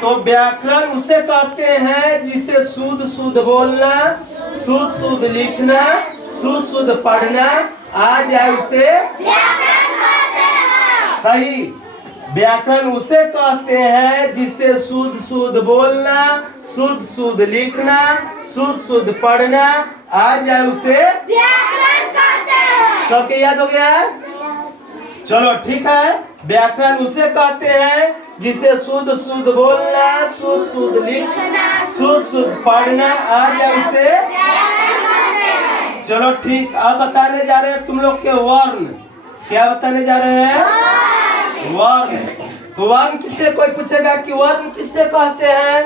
तो व्याकरण उसे कहते हैं जिसे शुद्ध शुद्ध बोलना, शुद्ध शुद्ध लिखना, शुद्ध शुद्ध पढ़ना आ जाए उसे व्याकरण कहते हैं। सही। व्याकरण उसे कहते हैं जिसे शुद्ध शुद्ध बोलना, शुद्ध शुद्ध लिखना, शुद्ध शुद्ध पढ़ना आ जाए उसे व्याकरण कहते हैं। सबके याद हो गया? चलो ठीक है। व्याकरण उसे कहते हैं जिसे शुद्ध शुद्ध बोलना, शुद्ध शुद्ध लिखना, शुद्ध शुद्ध पढ़ना आ जाए उसे व्याकरण कहते हैं। चलो ठीक। अब बताने जा रहे हैं तुम लोग के वर्ण। क्या बताने जा रहे हैं? वर्ण। तो वर्ण किससे, कोई पूछेगा कि वर्ण किससे कहते हैं?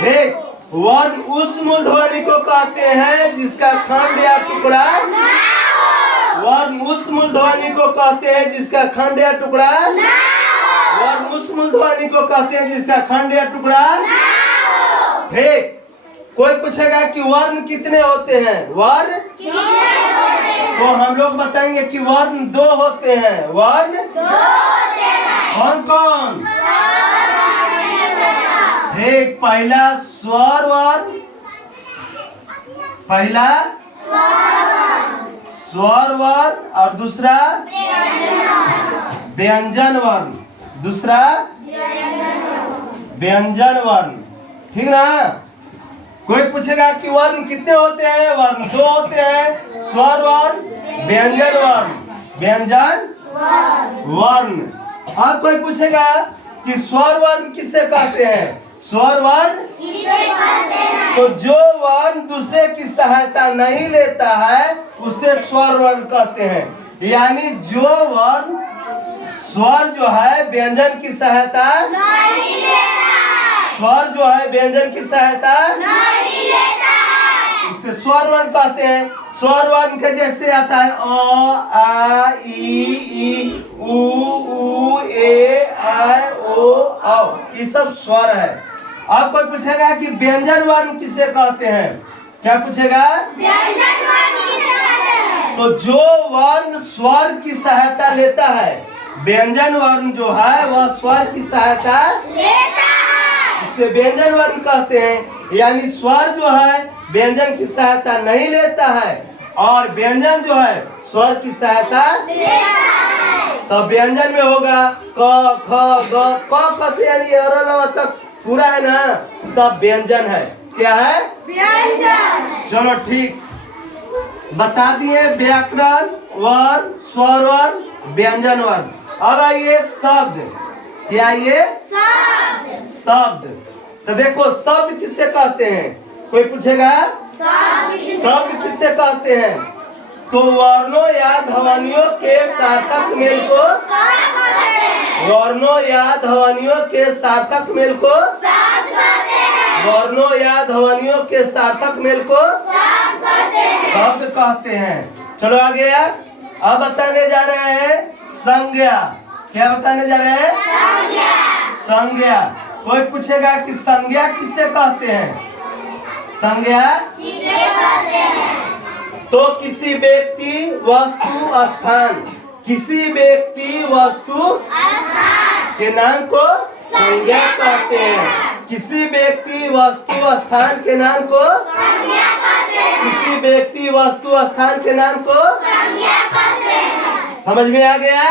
ठीक। वर्ण उस मूर्धध्वनि को कहते हैं जिसका खंड या टुकड़ा वर्ण उस मूर्धध्वनि को कहते हैं जिसका खंड या टुकड़ा वर्ण उस मूर्धध्वनि को कहते हैं जिसका खंड या टुकड़ा ठीक। कोई पूछेगा कि वर्ण कितने होते हैं? वर्ण तो हम लोग बताएंगे कि वर्ण दो होते हैं। वर्ण कौन कौन? ठीक। पहला स्वर वर्ण, पहला स्वर वर्ण और दूसरा व्यंजन वर्ण, दूसरा व्यंजन वर्ण। ठीक ना? कोई पूछेगा कि वर्ण कितने होते हैं? वर्ण दो होते हैं। स्वर वर्ण, व्यंजन वर्ण, व्यंजन वर्ण। अब कोई पूछेगा कि स्वर वर्ण किससे कहते हैं? स्वर वर्ण तो जो वर्ण दूसरे की सहायता नहीं लेता है उसे स्वर वर्ण कहते हैं। यानी जो वर्ण स्वर जो है व्यंजन की सहायता नहीं लेता है। स्वर जो है व्यंजन की सहायता नहीं लेता है। इसे स्वर वर्ण कहते हैं। स्वर वर्ण के जैसे आता है अ, आ, ई, उ, ए, आई, ओ, औ। ये सब स्वर है। अब कोई पूछेगा कि व्यंजन वर्ण किसे कहते हैं? क्या पूछेगा? व्यंजन वर्ण किसे कहते हैं? तो जो वर्ण स्वर की सहायता लेता है, व्यंजन वर्ण जो है वह स्वर की सहायता लेता है। उसे व्यंजन वर्ण कहते हैं। यानी स्वर जो है व्यंजन की सहायता नहीं लेता है और व्यंजन जो है स्वर की सहायता लेता है। तो व्यंजन में होगा क, ख, ग, क से यानी अरल तक पूरा है ना, सब व्यंजन है। क्या है? व्यंजन। चलो ठीक। बता दिए व्याकरण, वर्ण, स्वर वर्ण, व्यंजन वर्ण। अब आइए शब्द। क्या आइए? शब्द। तो देखो शब्द किससे कहते हैं? कोई पूछेगा शब्द किससे कहते हैं? तो वर्णों या ध्वनियों के सार्थक मेल को वर्णों या ध्वनियों के सार्थक मेल को वर्णों या ध्वनियों के सार्थक मेल को शब्द कहते हैं। चलो आगे यार। अब बताने जा रहे हैं संज्ञा। क्या बताने जा रहे हैं? संज्ञा। कोई पूछेगा कि संज्ञा किससे कहते हैं? संज्ञा तो किसी व्यक्ति वस्तु स्थान, किसी व्यक्ति वस्तु के नाम को संज्ञा कहते हैं। किसी व्यक्ति वस्तु स्थान के नाम को किसी व्यक्ति वस्तु स्थान के नाम को समझ में आ गया?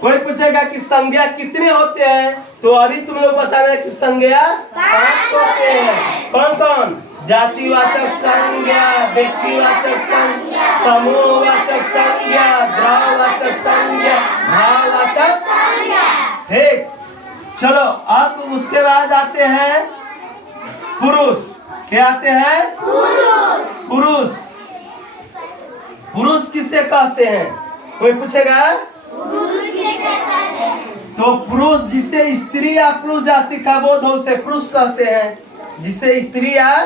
कोई पूछेगा कि संज्ञा कितने होते हैं? तो अभी तुम लोग बताना है कि संज्ञा 5 होते हैं। कौन कौन? जातिवाचक संज्ञा, व्यक्तिवाचक संज्ञा, समूहवाचक संज्ञा, द्रव्यवाचक संज्ञा, भाववाचक संज्ञा। ठीक। चलो अब उसके बाद आते हैं पुरुष। क्या आते हैं? पुरुष। पुरुष किसे कहते हैं? कोई पूछेगा? तो पुरुष जिसे स्त्री या पुरुष जाति का बोध हो उसे पुरुष कहते हैं। जिसे स्त्री या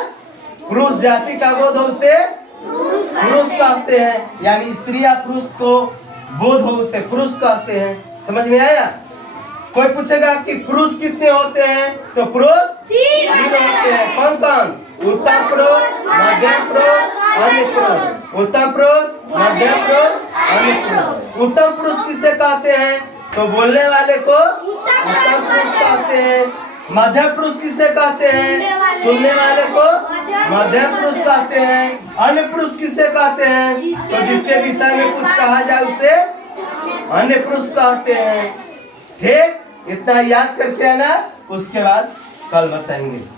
पुरुष जाति का बोध हो उसे पुरुष कहते हैं। यानी स्त्री या पुरुष को बोध हो उसे पुरुष कहते हैं। समझ में आया? कोई पूछेगा कि पुरुष कितने होते हैं? तो पुरुष 3 होते हैं। कौन कौन? उत्तम पुरुष, मध्यम पुरुष, अन्य पुरुष। उत्तम पुरुष, मध्यम पुरुष, अन्य पुरुष। उत्तम पुरुष किसे कहते हैं? तो बोलने वाले को उत्तम पुरुष कहते हैं। मध्यम पुरुष किसे कहते हैं? सुनने वाले को मध्यम पुरुष कहते हैं। अन्य पुरुष किसे कहते हैं? तो जिसके विषय में कुछ कहा जाए उसे अन्य पुरुष कहते हैं। ठीक, इतना याद करके आना, उसके बाद कल बताएंगे।